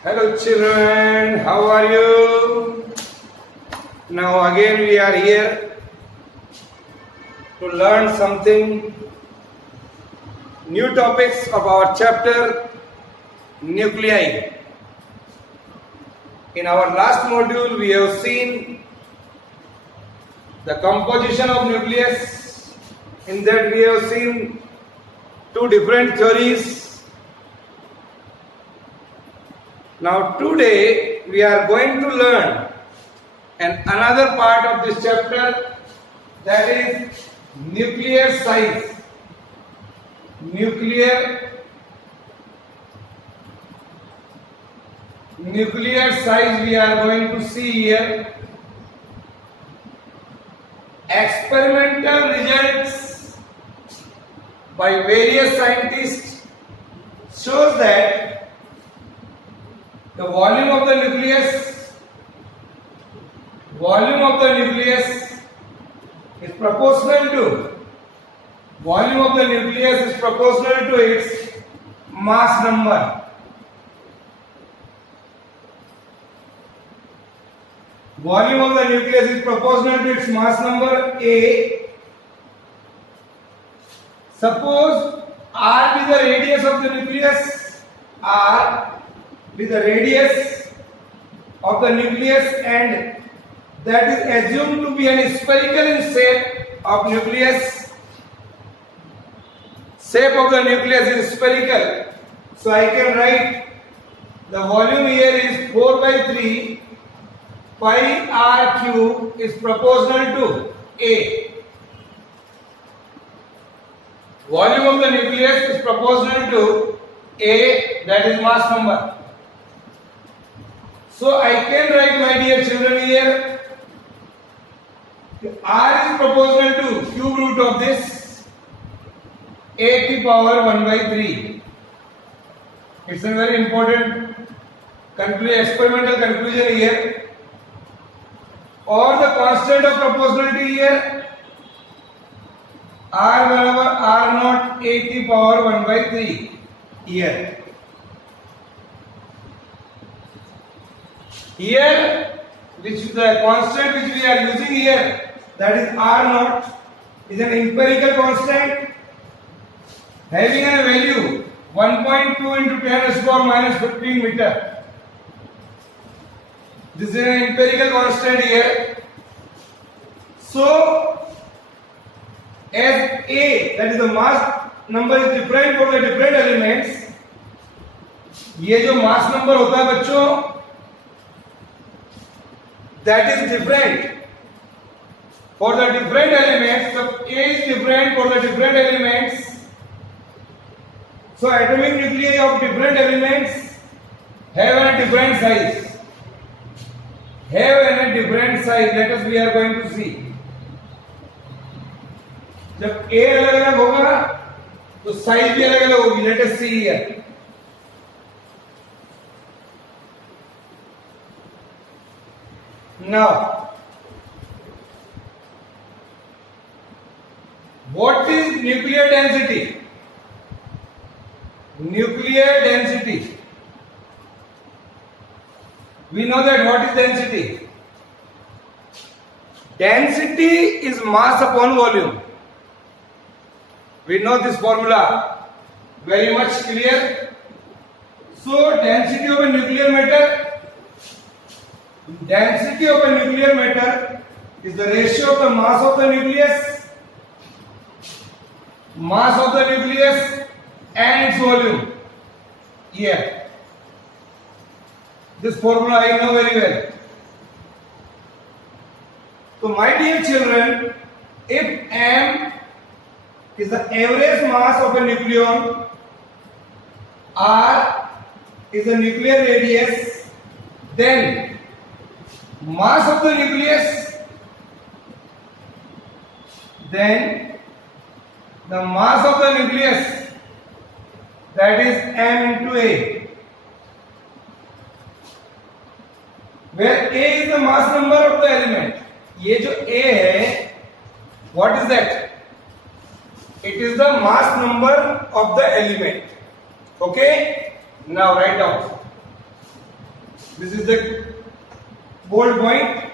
Hello children, how are you? Now again we are here to learn something new topics of our chapter nuclei. In our last module we have seen the composition of nucleus. In that we have seen two different theories. Now today we are going to learn another part of this chapter, that is nuclear size. Nuclear size we are going to see here. Experimental results by various scientists shows that the volume of the nucleus is proportional to its mass number. Volume of the nucleus is proportional to its mass number A. Suppose R be the radius of the nucleus, and that is assumed to be an spherical in shape of nucleus. Shape of the nucleus is spherical. So I can write the volume here is 4 by 3 pi r cube is proportional to A. Volume of the nucleus is proportional to A, that is mass number. So I can write, my dear children, here R is proportional to cube root of this A to power 1 by 3. It's a very important experimental conclusion here. Or the constant of proportionality here, R बराबर R naught A to power 1 by 3 here. Here, which the constant which we are using here, that is R naught, is an empirical constant having a value 1.2 into 10 raised to power minus 15 meter. This is an empirical constant here. So, as A, that is the mass number, is different for the different elements. ये जो mass number होता है बच्चों, that is different for the different elements. So A is different for the different elements. So atomic nuclei of different elements have a different size. Let us we are going to see. जब A अलग अलग होगा तो size भी अलग अलग होगी. Let us see here. Now, what is nuclear density? We know that what is density? Density is mass upon volume. We know this formula very much clear. So density of a nuclear matter is the ratio of the mass of the nucleus and its volume. Here, this formula I know very well. So my dear children, if m is the average mass of a nucleon, r is the nuclear radius, then mass of the nucleus, that is m into A, where A is the mass number of the element. ये जो A है, what is that? It is the mass number of the element. Okay? Now write down. This is the bold point.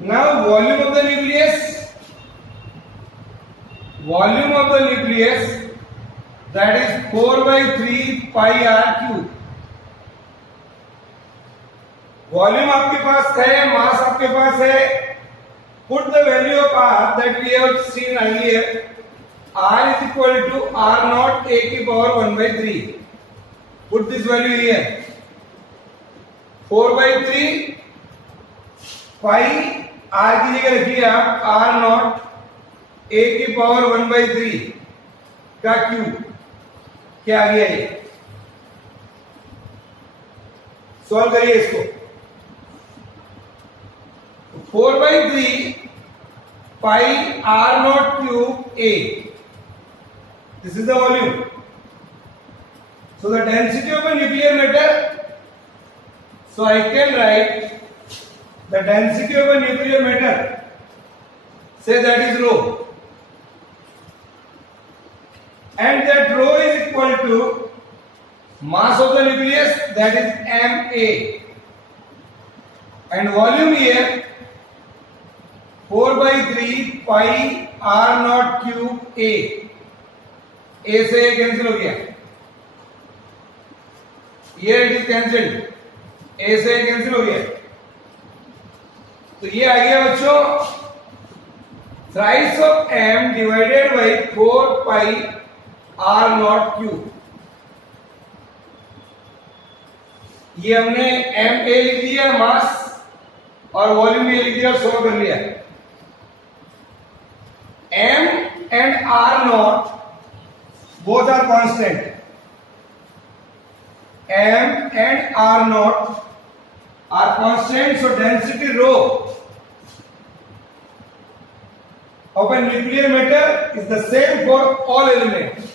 Now volume of the nucleus, that is 4 by 3 pi r cube. Volume आपके पास है, मास आपके पास है. Put the value of r that we have seen earlier. R is equal to r naught a की power 1 by 3. Put this value here. 4 by 3 pi r की जगह रखिए आप r naught a की पावर 1 by 3 का cube. क्या आ गया ये? सॉल्व करिए इसको. 4 by 3 pi r naught cube a. This is the volume. So the density of a nuclear matter. So I can write the density of a nuclear matter. Say that is rho. And that rho is equal to mass of the nucleus, that is ma. And volume here 4 by 3 pi r naught cube a. A से A cancel हो गया. Here it is cancelled. A से A cancel हो गया. तो ये आ गया बच्चों thrice of m divided by 4 pi r naught cube. ये हमने m a लिख दिया मास और वॉल्यूम भी लिख दिया, सॉल्व कर लिया. m and r naught both are constant. M and r naught are constant, so density rho of a nuclear matter is the same for all elements.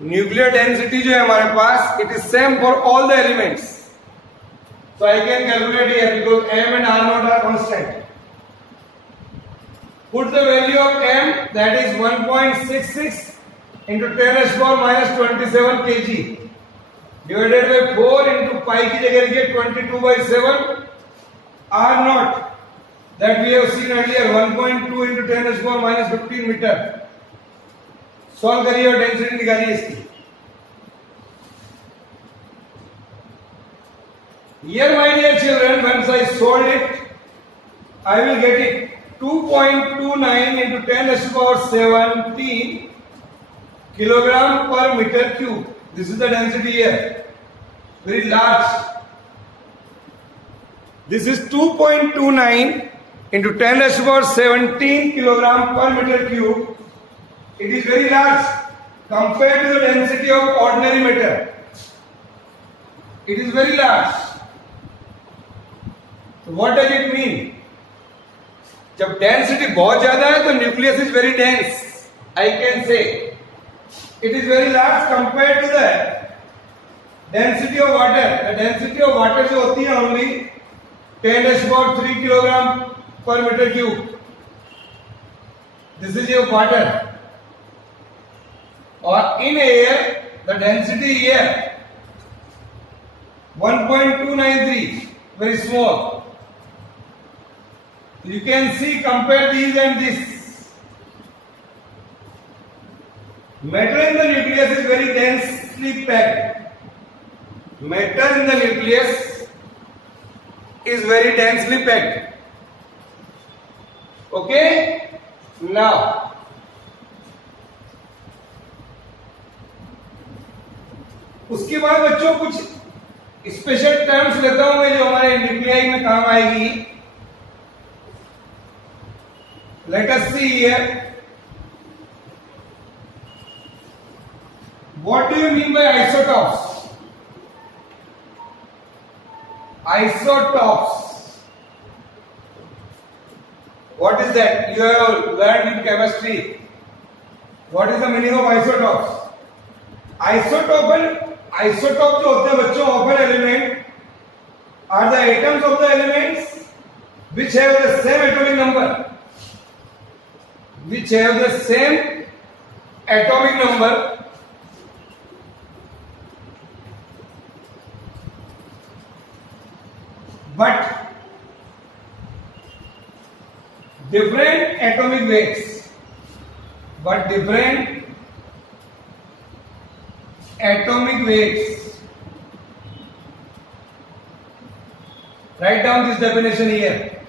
Nuclear density जो है हमारे पास, it is same for all the elements. So I can calculate here because m and r naught are constant. Put the value of m, that is 1.66 into 10 raised to power minus 27 kg divided by 4 into pi की जगह रखिए 22 by 7 r naught that we have seen earlier 1.2 into 10 raised to power minus 15 meter. Solve करिए और density निकालिए इसकी. Here my dear children, once I solve it, I will get it 2.29 into 10 raised to power 17 kilogram per meter cube. This is the density here, very large. This is 2.29 into 10 raised to power 17 kilogram per meter cube. It is very large compared to the density of ordinary matter. It is very large. So what does it mean? जब density बहुत ज्यादा है तो nucleus is very dense. I can say it is very large compare to the density of water. The density of water जो होती है only 10 raised to power 3 kilogram per metre cube. This is your water. और in air the density here 1.293, very small. You can see, compare these and this. Matter in the nucleus is very densely packed. Matter in the nucleus is very densely packed. Okay? Now, उसके बाद बच्चों कुछ special terms लेता हूं मैं जो हमारे nuclei में काम आएगी. Let us see here. What do you mean by isotopes? Isotopes. What is that? You have learned in chemistry. What is the meaning of isotopes? Isotope जो होते हैं बच्चों of an element are the atoms of the elements which have the same atomic number. Which have the same atomic number but different atomic weights, but different atomic weights. Write down this definition here.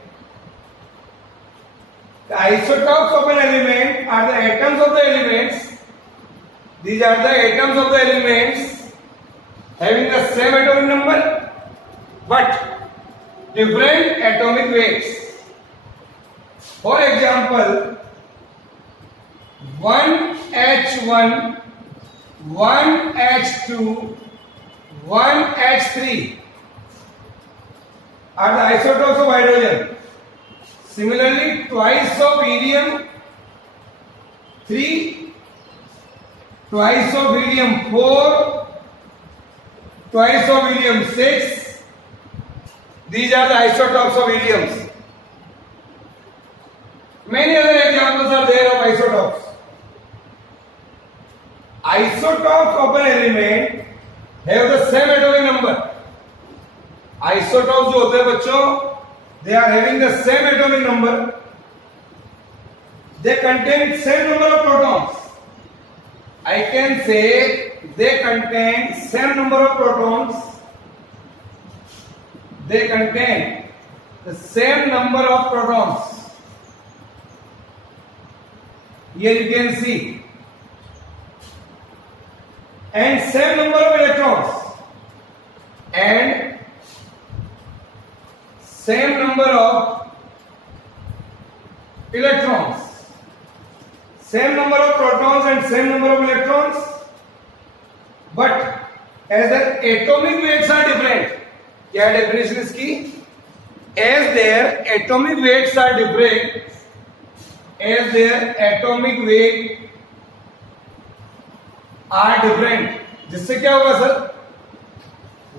The isotopes of an element are the atoms of the elements. These are the atoms of the elements having the same atomic number but different atomic weights. For example, 1H1, 1H2, 1H3 are the isotopes of hydrogen. Similarly, twice of helium 3, twice of helium 4, twice of helium 6. These are the isotopes of heliums. Many other examples are there of isotopes. Isotopes of an element have the same atomic number. Isotopes जो होते हैं बच्चों, they are having the same atomic number. They contain same number of protons. I can say they contain same number of protons. They contain the same number of protons. Here you can see. And same number of electrons. And same number of electrons. Same number of protons and same number of electrons. But as the atomic weights are different. क्या definition इसकी? As their atomic weights are different. As their atomic weight are different. जिससे क्या होगा sir?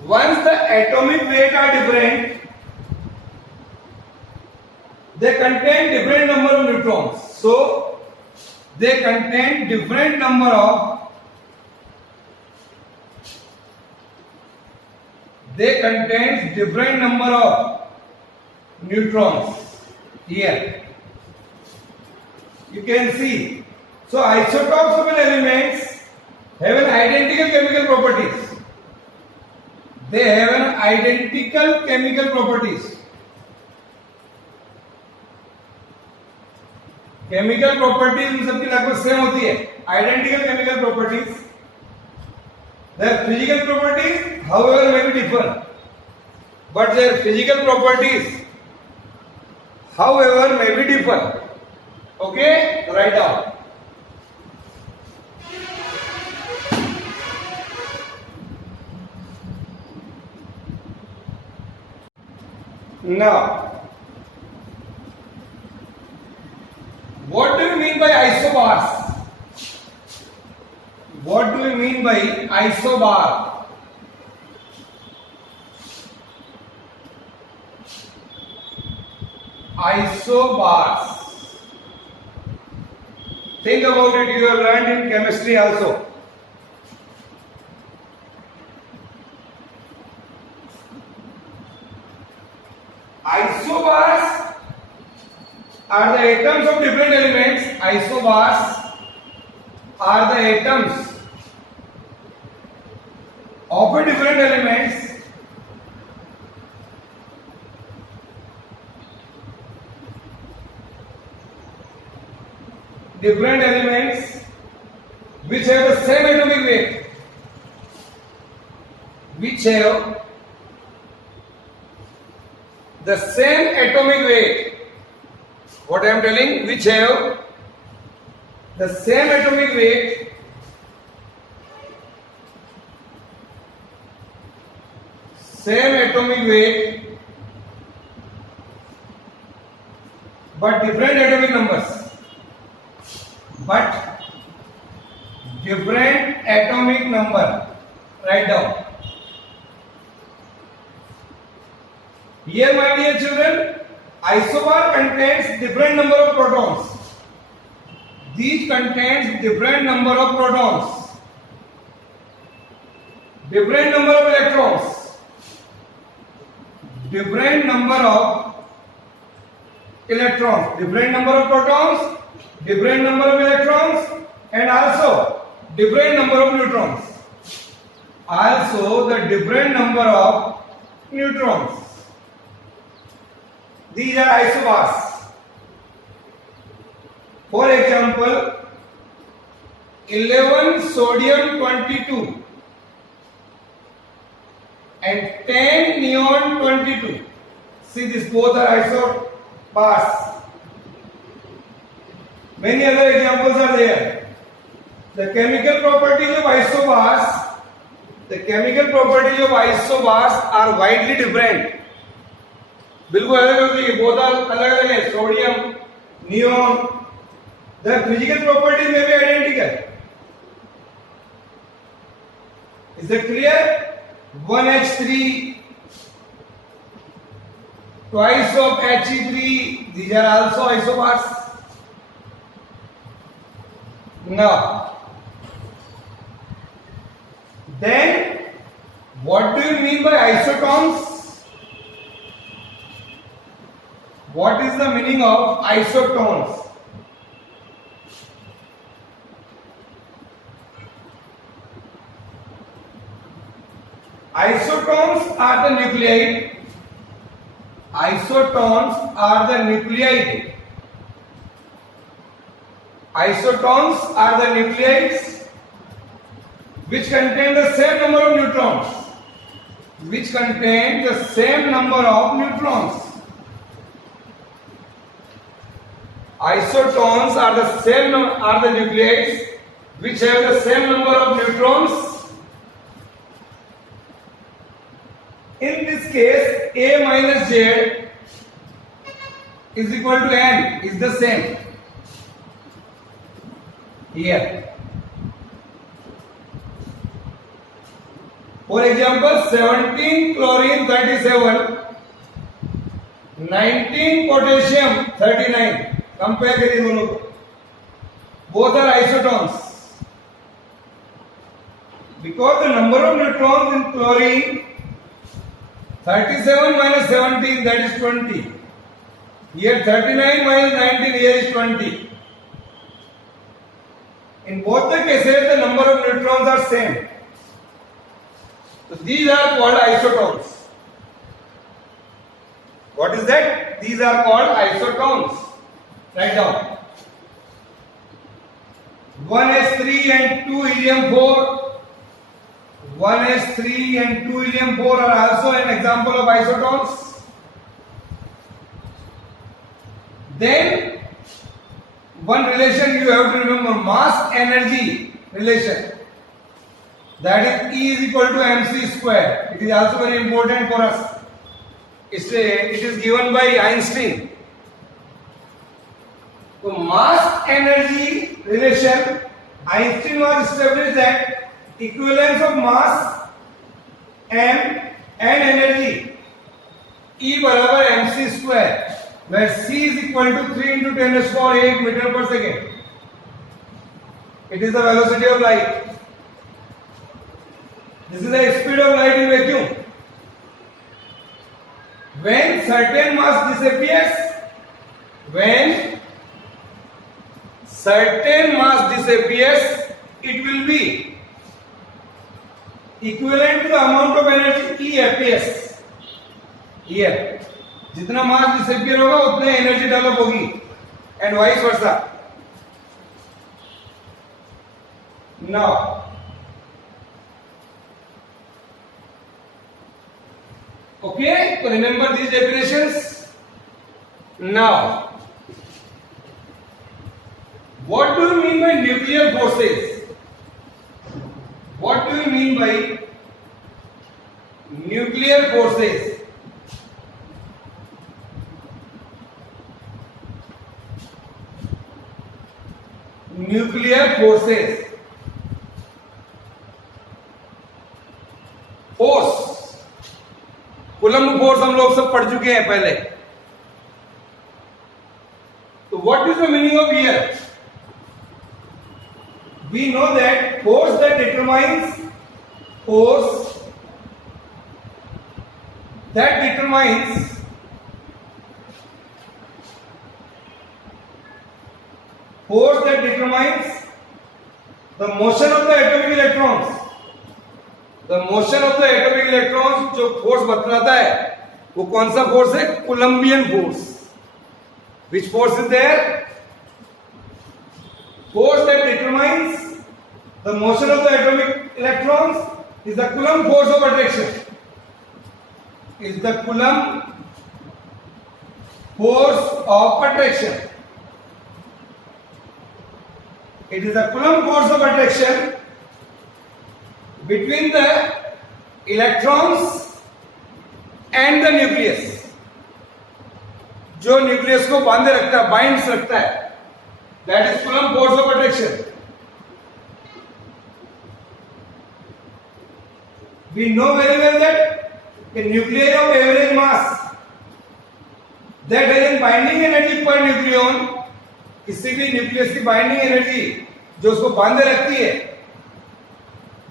Once the atomic weight are different, they contain different number of neutrons. So they contain different number of neutrons. Here you can see. So isotopes of an elements have an identical chemical properties. They have an identical chemical properties. Chemical properties इन सबकी लगभग same होती है. Identical chemical properties. Their physical properties, however, may be different. But their physical properties, however, may be different. Okay, write down. Now, what do you mean by isobars? What do we mean by isobar? Isobars. Think about it, you have learned in chemistry also. Isobars are the atoms of different elements. Isobars are the atoms of a different elements which have the same atomic weight, which have the same atomic weight. What I am telling, which have the same atomic weight, but different atomic numbers. Write down. Here, my dear children, isobar contains different number of protons. These contains different number of protons, different number of electrons. different number of electrons, different number of protons, different number of electrons, and also different number of neutrons. Also the different number of neutrons. These are isobars. For example, 11 sodium 22 and 10 neon 22. See, these both are isobars. Many other examples are there. The chemical properties of isobars are widely different. बिल्कुल अलग होती है, both are अलग अलग है. Sodium, neon, the physical properties may be identical. Is that clear? 1H3, twice of He3, these are also isobars. Now, then what do you mean by isotones? What is the meaning of isotones? Isotones are the nuclide. Isotones are the nuclide. Isotones are the nuclides which contain the same number of neutrons. Which contain the same number of neutrons. Isotones are the nuclides which have the same number of neutrons. In this case, A minus Z is equal to N is the same. Here. For example, 17 chlorine 37, 19 potassium 39. Compare करिए दोनों को. Both are isotones. Because the number of neutrons in chlorine 37 minus 17, that is 20. Here 39 minus 19, here is 20. In both the cases, the number of neutrons are same. So these are called isotones. What is that? These are called isotones. Write down. 1s3 and 2 helium-4. 1s3 and 2 helium-4 are also an example of isotones. Then one relation you have to remember, mass energy relation. That is E is equal to mc square. It is also very important for us. It is given by Einstein. So mass energy relation, Einstein was established that equivalence of mass m and energy E बराबर mc square, where c is equal to 3 into 10 raised to power 8 meter per second. It is the velocity of light. This is the speed of light in vacuum. When certain mass disappears, it will be equivalent to the amount of energy E appears. Here, जितना mass disappear होगा उतने energy develop होगी, and vice versa. Now, okay, so remember these definitions. Now, what do you mean by nuclear forces? What do you mean by nuclear forces? Nuclear forces. Force. Coulomb force हम लोग सब पढ़ चुके हैं पहले. तो what is the meaning of here? We know that force that determines that determines force that determines the motion of the atomic electrons. The motion of the atomic electrons जो force बतलाता है वो कौन सा फोर्स है? Coulombian force. Which force is there? Force that determines the motion of the atomic electrons is the Coulomb force of attraction. Is the Coulomb force of attraction. It is the Coulomb force of attraction between the electrons and the nucleus. जो nucleus को बांधे रखता है, binds रखता है, that is Coulomb force of attraction. We know very well that a nuclei of average mass that has a binding energy per nucleon, किसी भी nucleus की बाइंडिंग एनर्जी जो उसको बांधे रखती है,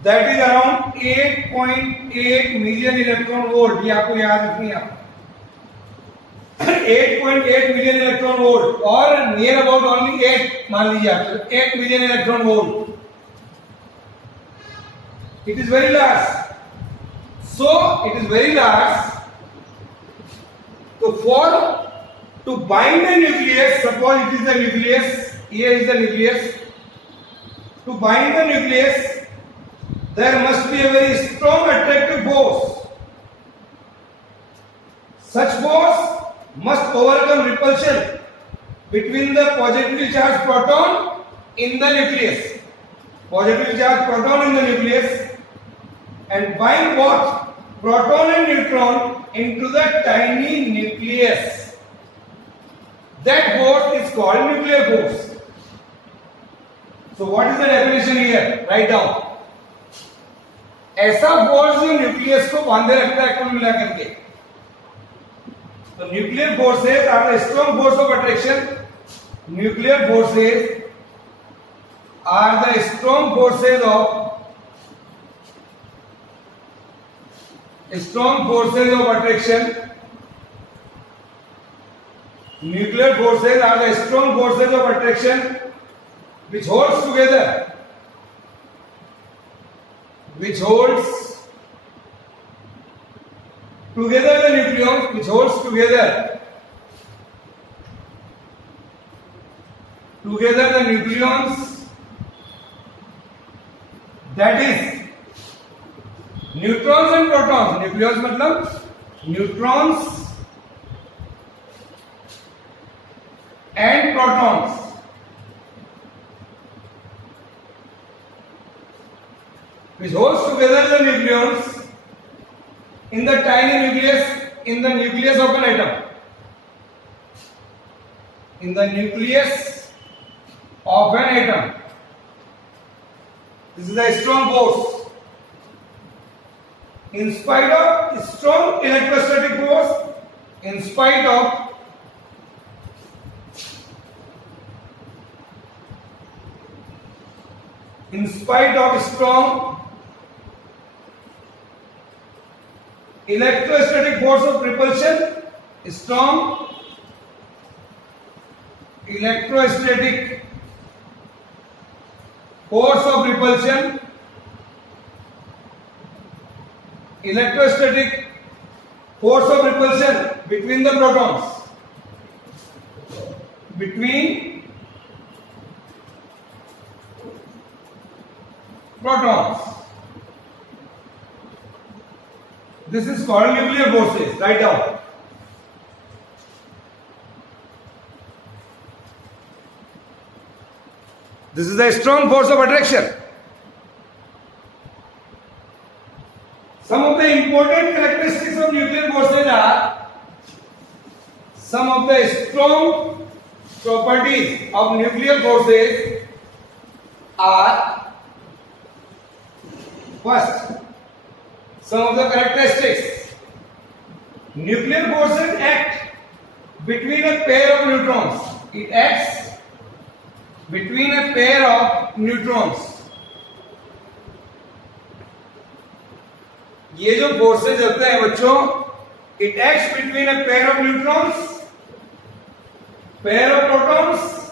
that is around 8.8 million electron volt. ये आपको याद रखनी है. 8.8 मिलियन इलेक्ट्रॉन वोल्ट और नियर अबाउट ओनली 8 मान लीजिए आप 8 million electron volt. It is very large. So it is very large. So to bind a nucleus, suppose it is the nucleus, here is the nucleus. To bind the nucleus, there must be a very strong attractive force. Such force must overcome repulsion between the positively charged proton in the nucleus. Positively charged proton in the nucleus and bind both proton and neutron into the tiny nucleus. That force is called nuclear force. So what is the definition here? Write down. ऐसा force जो nucleus को बांधे रखता है कुल मिलाकर के. So nuclear forces are the strong force of attraction. Nuclear forces are the strong forces of attraction. Nuclear forces are the strong forces of attraction which holds together the nucleons, which holds together the nucleons, that is neutrons and protons. Nucleons मतलब neutrons and protons. Which holds together the nucleons in the tiny nucleus, in the nucleus of an atom. In the nucleus of an atom. This is a strong force. In spite of strong electrostatic force, in spite of strong electrostatic force of repulsion, strong electrostatic force of repulsion, between the protons, This is called nuclear forces. Write down. This is a strong force of attraction. Some of the important characteristics of nuclear forces are some of the strong properties of nuclear forces are first, some of the characteristics. Nuclear forces act between a pair of neutrons. It acts between a pair of neutrons. ये जो forces होते हैं बच्चों, It acts between a pair of neutrons, pair of protons,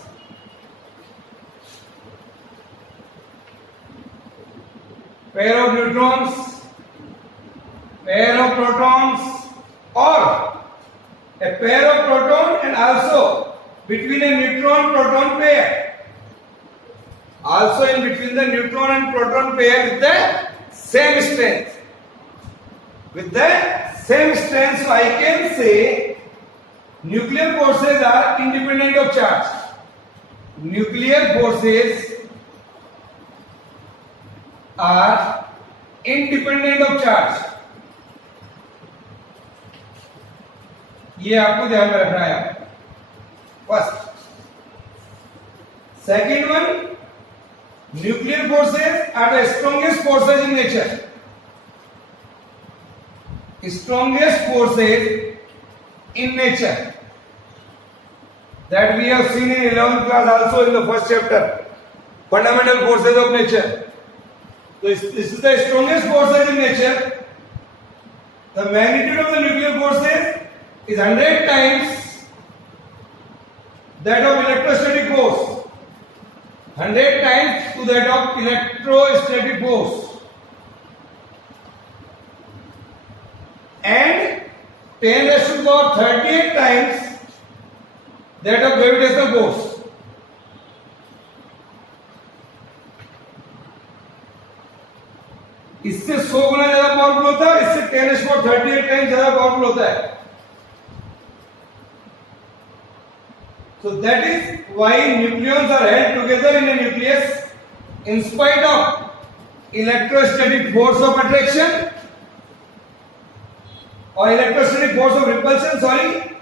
pair of neutrons, pair of protons, or a pair of proton and also between a neutron proton pair. Also in between the neutron and proton pair with the same strength. With the same strength, so I can say nuclear forces are independent of charge. Nuclear forces are independent of charge. ये आपको ध्यान में रखना है. First. Second one, nuclear forces are the strongest forces in nature. Strongest forces in nature that we have seen in 11th class, also in the first chapter, fundamental forces of nature. So this is the strongest forces in nature. The magnitude of the nuclear forces is 100 times that of electrostatic force. 100 times to that of electrostatic force. And 10 raised to the power 38 times that of gravitational force. इससे 100 गुना ज्यादा powerful होता है, इससे 10 raised to the power 38 times ज्यादा powerful होता है. So that is why nucleons are held together in a nucleus in spite of electrostatic force of attraction or electrostatic force of repulsion,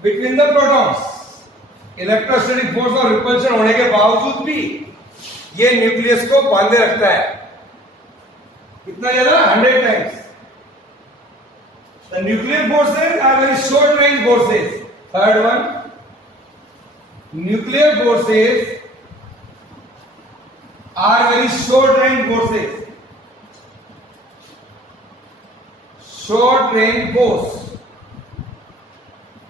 between the protons. Electrostatic force और repulsion होने के बावजूद भी ये nucleus को बांधे रखता है. कितना ज्यादा? 100 times. The nuclear forces are very short range forces. Third one, nuclear forces are very short range forces. Short range force.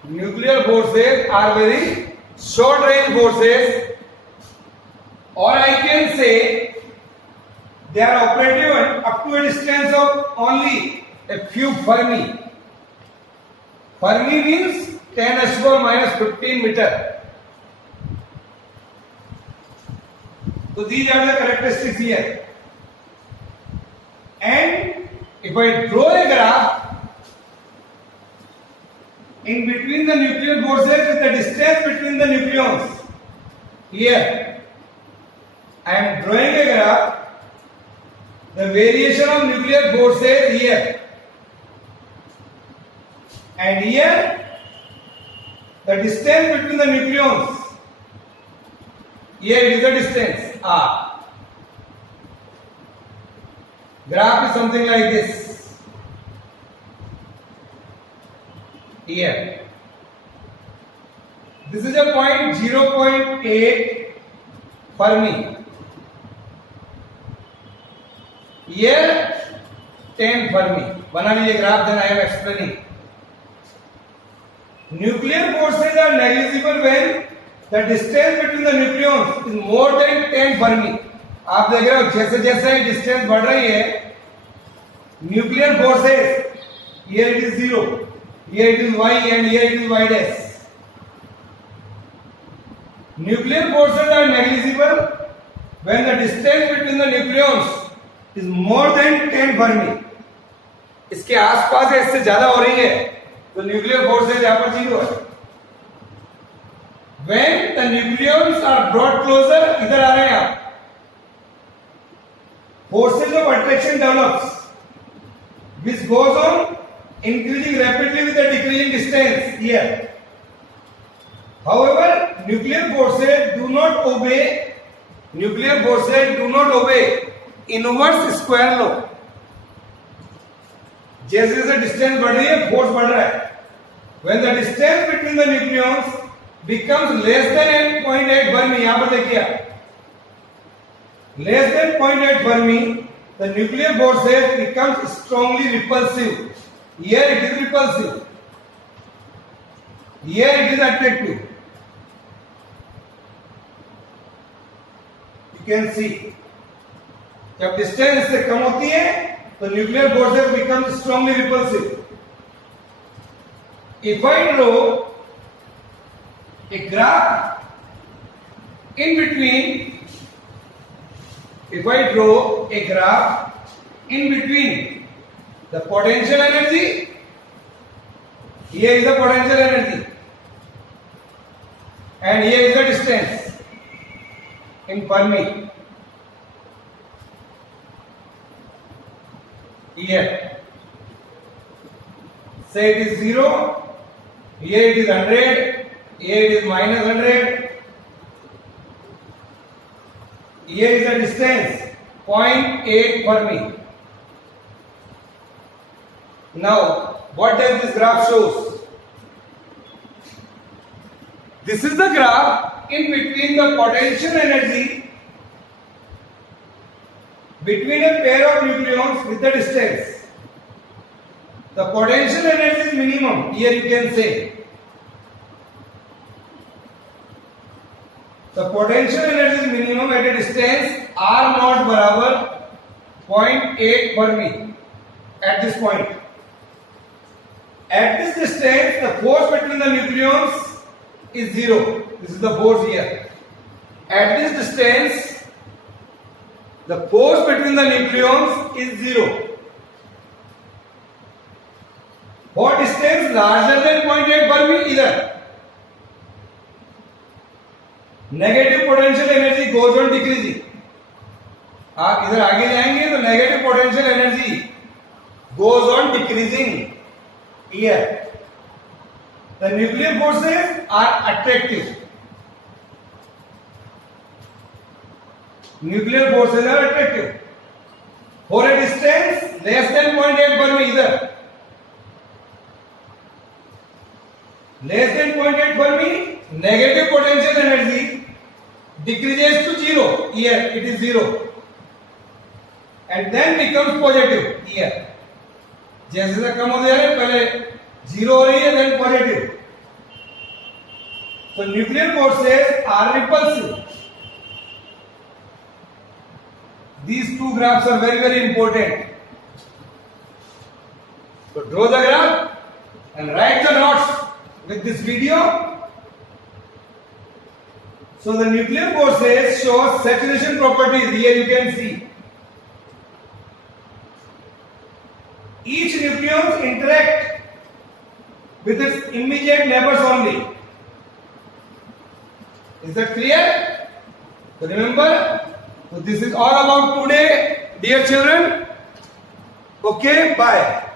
Nuclear forces are very short range forces, or I can say they are operative up to a distance of only a few Fermi. Fermi means 10 raised to the power minus 15 meter. So these are the characteristics here. And if I draw a graph in between the nuclear forces with the distance between the nucleons, here I am drawing a graph, the variation of nuclear forces here, and here the distance between the nucleons, here is the distance r. Graph is something like this. Here, this is a point 0.8 Fermi. Here 10 Fermi. बना लीजिए graph, then I am explaining. Nuclear forces are negligible when the distance between the nucleons is more than 10 Fermi. आप देख रहे हो जैसे जैसे distance बढ़ रही है, nuclear forces, here it is 0, here it is y and here it is y dash. Nuclear forces are negligible when the distance between the nucleons is more than 10 Fermi. इसके आसपास है, इससे ज्यादा हो रही है, तो न्यूक्लियर फोर्सेस यहां पर 0 है. When the nucleons are brought closer, इधर आ रहे हैं आप, forces of attraction develops, which goes on increasing rapidly with the decreasing distance here. However, nuclear forces do not obey inverse square law. जैसे जैसे distance बढ़ रही है, फोर्स बढ़ रहा है. When the distance between the nucleons becomes less than 0.8 Fermi, यहां पर देखिए, less than 0.8 Fermi, the nuclear forces becomes strongly repulsive. Here it is repulsive. Here it is attractive. You can see. जब distance इससे कम होती है तो nuclear forces become strongly repulsive. If I draw a graph in between, if I draw a graph in between the potential energy, here is the potential energy and here is the distance in Fermi. Here, say it is 0, here it is 100, here it is minus 100, here is the distance 0.8 Fermi. Now, what does this graph shows? This is the graph in between the potential energy between a pair of nucleons with the distance. The potential energy is minimum. Here you can say the potential energy is minimum at a distance r naught बराबर 0.8 Fermi at this point. At this distance, the force between the nucleons is 0. This is the force here. At this distance, the force between the nucleons is 0. For distance larger than 0.8 Fermi, either negative potential energy goes on decreasing. आप इधर आगे जाएंगे तो negative potential energy goes on decreasing. Here, the nuclear forces are attractive. Nuclear forces are attractive. For a distance less than 0.8 Fermi, either less than 0.8 Fermi, negative potential energy decreases to 0. Here it is 0 and then becomes positive. Here जैसे जैसे कम होते जा रहे पहले 0 हो रही है then positive. So nuclear forces are repulsive. These two graphs are very, very important. So draw the graph and write the notes with this video. So the nuclear forces show saturation properties. Here you can see. Each nucleons interact with its immediate neighbors only. Is that clear? So remember, so this is all about today, dear children. Okay, bye.